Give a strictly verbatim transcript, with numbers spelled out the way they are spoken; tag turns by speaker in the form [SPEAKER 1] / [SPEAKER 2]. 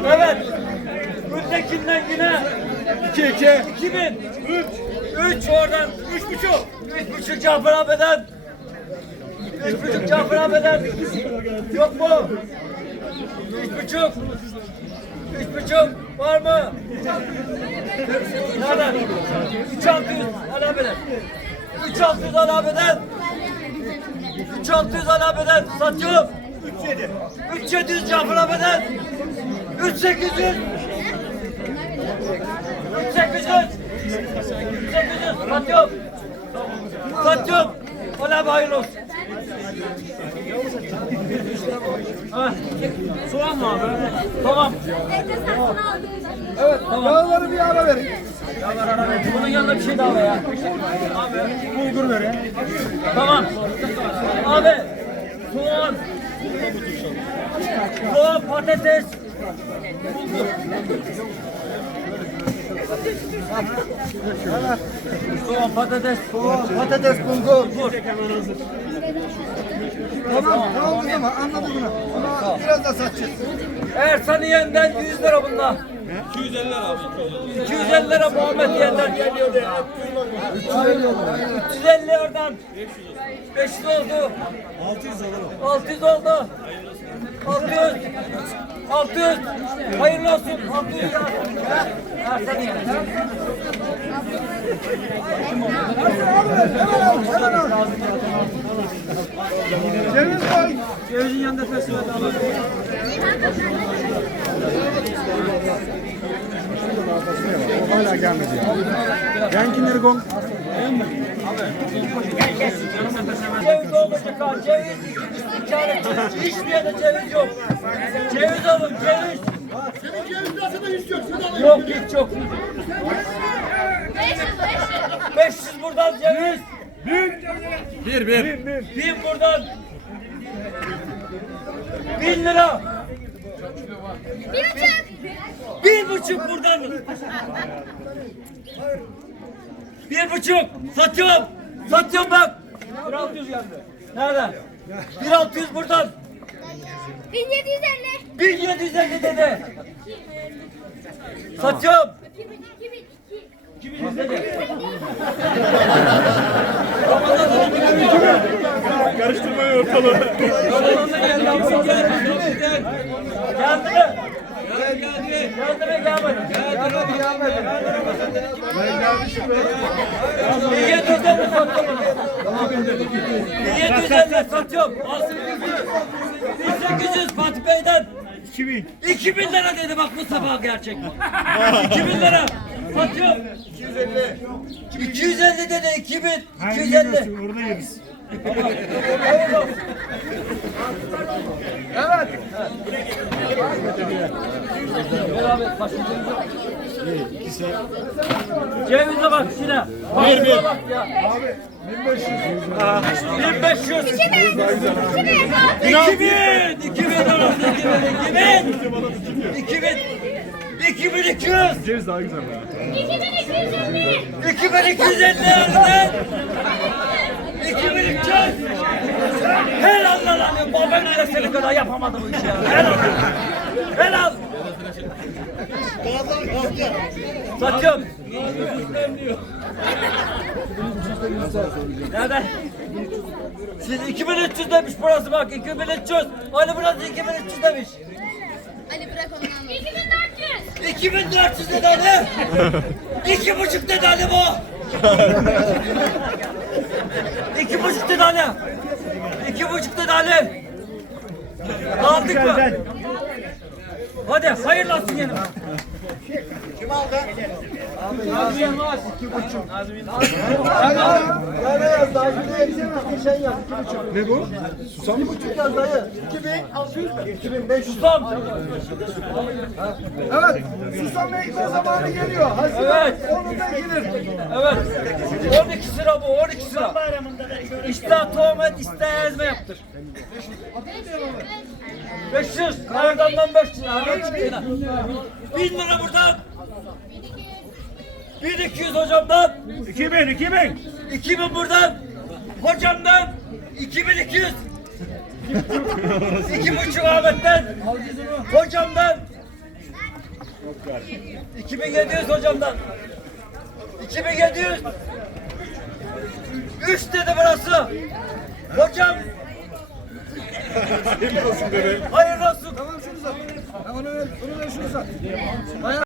[SPEAKER 1] Evet. Gültekin'den yine.
[SPEAKER 2] iki iki.
[SPEAKER 1] iki bin. üç. üç oradan. üç buçuk. üç buçuk Cafer abiden. üç buçuk Cafer abiden. Yok mu? üç buçuk. üç buçuk var mı? Nereden? üç altı yüz alabeden. üç altı yüz alabeden. üç altı yüz alabeden satıyorum. üç yedi. üç yedi yüz Cafer abiden. üç sekiz yüz. üç sekiz yüz. üç sekiz yüz satıyorum. Satıyorum. Ola hayırlı olsun. Ha. Soğan mı abi? Tamam.
[SPEAKER 2] Evet, tamam. Yağları bir ara verin.
[SPEAKER 1] Yağlar ara verin. Bunun yanında bir şey daha var ya. Abi.
[SPEAKER 2] Bulgur verin.
[SPEAKER 1] Tamam. Abi. Soğan. Soğan, patates. Soğan, patates.
[SPEAKER 2] Soğan, patates, bulgur.
[SPEAKER 1] Bulgur.
[SPEAKER 2] Tamam, tamam kızım, anladım bunu. Ama biraz da satacağız.
[SPEAKER 1] Ersan Yeğen'den yüz lira bunda. iki yüz elli lira abi. iki yüz elli lira Muhammed Yeğen'den geliyordu. üç yüz elli oradan. beş yüz oldu. altı yüz oldu. altı yüz oldu. altı yüz. altı yüz. Hayırlı olsun. altı yüz. Ersan Yeğen.
[SPEAKER 2] Ceviz koy.
[SPEAKER 1] Cevizin yanında festival alalım.
[SPEAKER 2] O hala gelmedi ya. Yankinleri gong.
[SPEAKER 1] Ceviz olmayacak ha. Ceviz işaret. Hiçbir yerde ceviz yok. Ceviz alın. Ceviz.
[SPEAKER 3] Senin ceviz nasıl da hiç yok.
[SPEAKER 1] Yok hiç yok. beş yüz buradan ceviz.
[SPEAKER 2] Bir, bir.
[SPEAKER 1] bin buradan. bin lira.
[SPEAKER 3] Bir buçuk.
[SPEAKER 1] Bir buçuk buradan. Bir buçuk. Satıyorum. Satıyorum bak. Bir altı yüz geldi. Nereden? Bir altı yüz buradan.
[SPEAKER 3] Bin yedi yüz elli.
[SPEAKER 1] bin yedi yüz elli dedi. Satıyorum.
[SPEAKER 3] İki bin, iki bin, iki.
[SPEAKER 1] iki bin yüz dedi.
[SPEAKER 2] Karıştırmayın ortalığı.
[SPEAKER 1] Geldi mi? Geldi mi? Geldi mi? Gelmedi.
[SPEAKER 2] Gelmedi, gelmedi. Ben gelmişim be.
[SPEAKER 1] bin yedi yüz elli satıyorum. bin yedi yüz elli satıyorum. Alsın bin sekiz yüz Fatih Bey'den.
[SPEAKER 2] iki bin.
[SPEAKER 1] iki bin lira dedi bak Mustafa gerçek. iki bin lira. Satıyorum. iki yüz elli. iki yüz elli dedi. iki bin. iki yüz elli.
[SPEAKER 2] Orada yeriz.
[SPEAKER 1] Evet. Beraber başlayacağız. Cevize bak şuna.
[SPEAKER 2] Bir, bir.
[SPEAKER 1] Bak ya.
[SPEAKER 2] Abi, bin beş yüz.
[SPEAKER 1] bin beş yüz.
[SPEAKER 3] İki bin. İki bin.
[SPEAKER 1] iki bin. iki bin arası iki bin. iki bin. iki bin iki yüz.
[SPEAKER 2] Ceviz daha güzel be.
[SPEAKER 3] İki bin iki yüz elli.
[SPEAKER 1] iki bin iki yüz elli arası. iki bin iki yüz. Helal lan lan. Babam bile seni kadar yapamadı bu işi ya. Helal. Helal. Satıyorum. Nerede? Siz iki bin üç yüz demiş burası bak. iki bin üç yüz. Ali burası iki bin üç yüz demiş.
[SPEAKER 3] Ali bırak onu anlat. İki bin dört yüz.
[SPEAKER 1] iki bin dört yüz dedi Ali. İki buçuk dedi Ali bu. İki buçuk dedi Ali. İki buçuk dedi Ali. Aldık mı? Hadi hayırlı olsun yenim. Kim aldı? Abi Yılmaz. İki buçuk.
[SPEAKER 2] Hadi ya. Ya ne yaz daha? Bir şey yaz. İki buçuk. Ne bu? Susam mı? buçuk yaz dayı. İki bin altı yüz mü? İki bin beş yüz.
[SPEAKER 1] Susam.
[SPEAKER 2] Evet. Susam ekme zamanı geliyor. Haziran
[SPEAKER 1] Evet.
[SPEAKER 2] onunda gelir.
[SPEAKER 1] Evet. on iki sıra bu. on iki sıra. İster tohum et, ister ezme yaptır. beş yüz. Karadan'dan beş lira. bin lira buradan. bin iki yüz hocamdan.
[SPEAKER 2] İki bin, iki bin.
[SPEAKER 1] iki bin buradan. Hocamdan. iki bin iki yüz. iki buçuk Ahmet'ten. Hocamdan. iki bin yedi yüz hocamdan. iki bin yedi yüz. Üç dedi burası. Hocam.
[SPEAKER 2] Hayırlı olsun bebeğim.
[SPEAKER 1] Hayırlı olsun.
[SPEAKER 2] Tamam şunu sat. Onu ver, onu ver şunu sat.